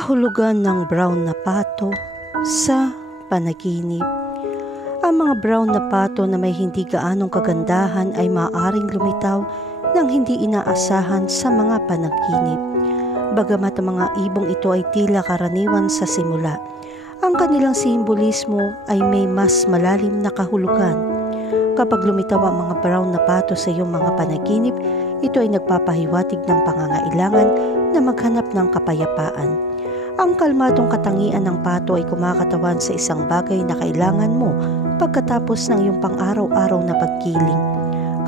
Kahulugan ng brown na pato sa panaginip. Ang mga brown na pato na may hindi gaanong kagandahan ay maaaring lumitaw ng hindi inaasahan sa mga panaginip. Bagamat ang mga ibong ito ay tila karaniwan sa simula, ang kanilang simbolismo ay may mas malalim na kahulugan. Kapag lumitaw ang mga brown na pato sa iyong mga panaginip, ito ay nagpapahiwatig ng pangangailangan na maghanap ng kapayapaan. Ang kalmadong katangian ng pato ay kumakatawan sa isang bagay na kailangan mo pagkatapos ng iyong pang-araw-araw na pagkiling.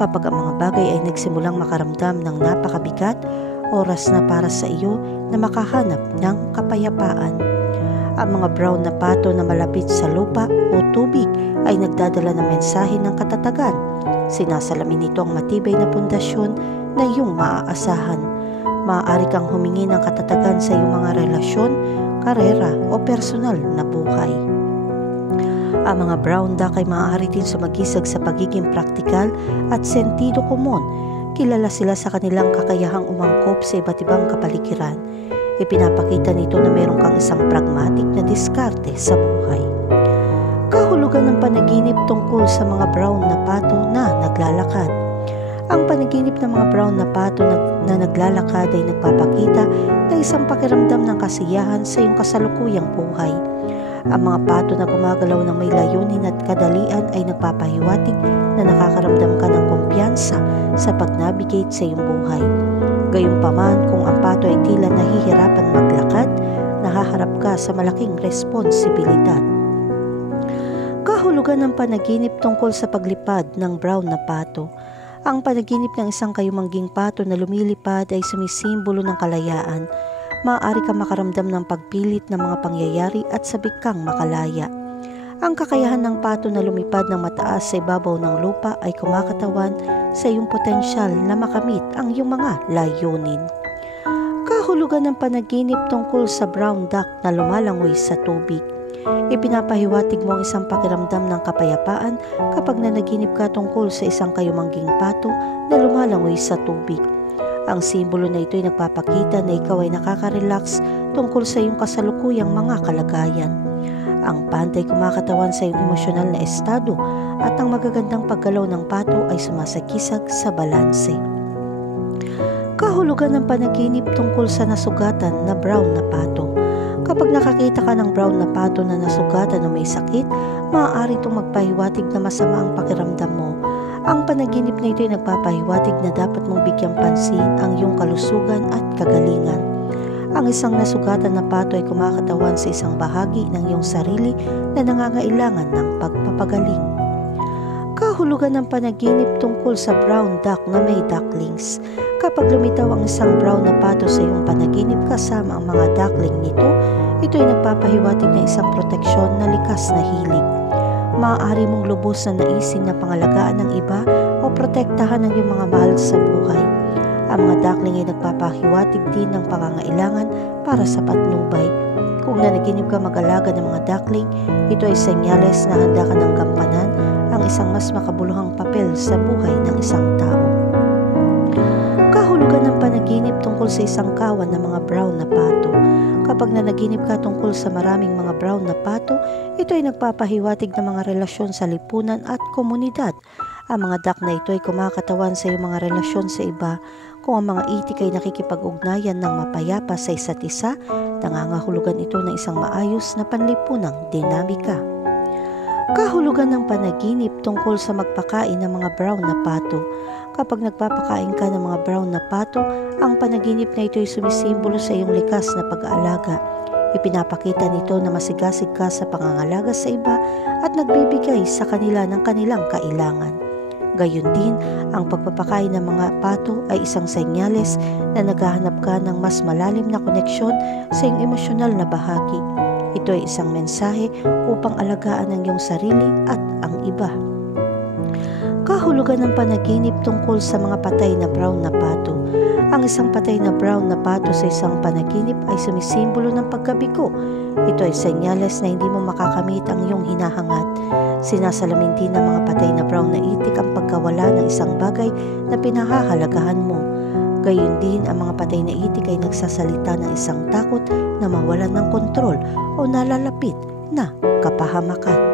Kapag ang mga bagay ay nagsimulang makaramdam ng napakabigat, oras na para sa iyo na makahanap ng kapayapaan. Ang mga brown na pato na malapit sa lupa o tubig ay nagdadala ng mensahe ng katatagan. Sinasalamin nito ang matibay na pundasyon na iyong maaasahan. Maaari kang humingi ng katatagan sa iyong mga relasyon, karera o personal na buhay. Ang mga brown duck ay maaari din sumagisag sa pagiging praktikal at sentido komon. Kilala sila sa kanilang kakayahang umangkop sa iba't ibang kapaligiran. Ipinapakita nito na meron kang isang pragmatic na diskarte sa buhay. Kahulugan ng panaginip tungkol sa mga brown na pato na naglalakad. Ang panaginip ng mga brown na pato na naglalakad ay nagpapakita ng isang pakiramdam ng kasiyahan sa iyong kasalukuyang buhay. Ang mga pato na gumagalaw ng may layunin at kadalian ay nagpapahiwatig na nakakaramdam ka ng kumpiyansa sa pag-navigate sa iyong buhay. Gayunpaman, kung ang pato ay tila nahihirapan maglakad, nahaharap ka sa malaking responsibilidad. Kahulugan ng panaginip tungkol sa paglipad ng brown na pato. Ang panaginip ng isang kayumangging pato na lumilipad ay sumisimbolo ng kalayaan. Maaari kang makaramdam ng pagpilit ng mga pangyayari at sabik kang makalaya. Ang kakayahan ng pato na lumipad ng mataas sa ibabaw ng lupa ay kumakatawan sa iyong potensyal na makamit ang iyong mga layunin. Kahulugan ng panaginip tungkol sa brown duck na lumalangoy sa tubig. Ipinapahiwatig mo ang isang pakiramdam ng kapayapaan kapag nanaginip ka tungkol sa isang kayumangging pato na lumalangoy sa tubig. Ang simbolo na ito ay nagpapakita na ikaw ay nakaka-relax tungkol sa iyong kasalukuyang mga kalagayan. Ang panda ay kumakatawan sa iyong emosyonal na estado at ang magagandang paggalaw ng pato ay sumasakisag sa balanse. Kahulugan ng panaginip tungkol sa nasugatan na brown na pato. Kapag nakakita ka ng brown na pato na nasugatan o may sakit, maaari itong magpahiwatig na masama ang pakiramdam mo. Ang panaginip na ito ay nagpapahiwatig na dapat mong bigyang pansin ang iyong kalusugan at kagalingan. Ang isang nasugatan na pato ay kumakatawan sa isang bahagi ng iyong sarili na nangangailangan ng pagpapagaling. Kahulugan ng panaginip tungkol sa brown duck na may ducklings. Kapag lumitaw ang isang brown na pato sa iyong panaginip kasama ang mga duckling nito, ito ay nagpapahiwatig ng isang proteksyon na likas na hilig. Maaari mong lubos na naisin na pangalagaan ng iba o protektahan ng iyong mga mahal sa buhay. Ang mga duckling ay nagpapahiwatig din ng pangangailangan para sa patnubay. Kung nanaginip ka mag-alaga ng mga duckling, ito ay senyales na handa ka ng gampanan ang isang mas makabuluhang papel sa buhay ng isang tao. Kahulugan ng panaginip tungkol sa isang kawan ng mga brown na pato. Kapag nanaginip ka tungkol sa maraming mga brown na pato, ito ay nagpapahiwatig ng mga relasyon sa lipunan at komunidad. Ang mga duck na ito ay kumakatawan sa iyong mga relasyon sa iba. Kung ang mga itik ay nakikipag-ugnayan ng mapayapa sa isa't isa, nangangahulugan ito ng isang maayos na panlipunang dinamika. Kahulugan ng panaginip tungkol sa magpakain ng mga brown na pato. Kapag nagpapakain ka ng mga brown na pato, ang panaginip na ito ay sumisimbolo sa iyong likas na pag-aalaga. Ipinapakita nito na masigasig ka sa pangangalaga sa iba at nagbibigay sa kanila ng kanilang kailangan. Gayon din, ang pagpapakain ng mga pato ay isang senyales na naghahanap ka ng mas malalim na koneksyon sa iyong emosyonal na bahagi. Ito ay isang mensahe upang alagaan ang iyong sarili at ang iba. Kahulugan ng panaginip tungkol sa mga patay na brown na pato. Ang isang patay na brown na pato sa isang panaginip ay sumisimbolo ng pagkabigo. Ito ay senyales na hindi mo makakamit ang iyong hinahangad. Sinasalamin din ng mga patay na brown na itik ang pagkawala ng isang bagay na pinahahalagahan mo. Gayon din ang mga patay na itik ay nagsasalita ng isang takot na mawalan ng kontrol o nalalapit na kapahamakan.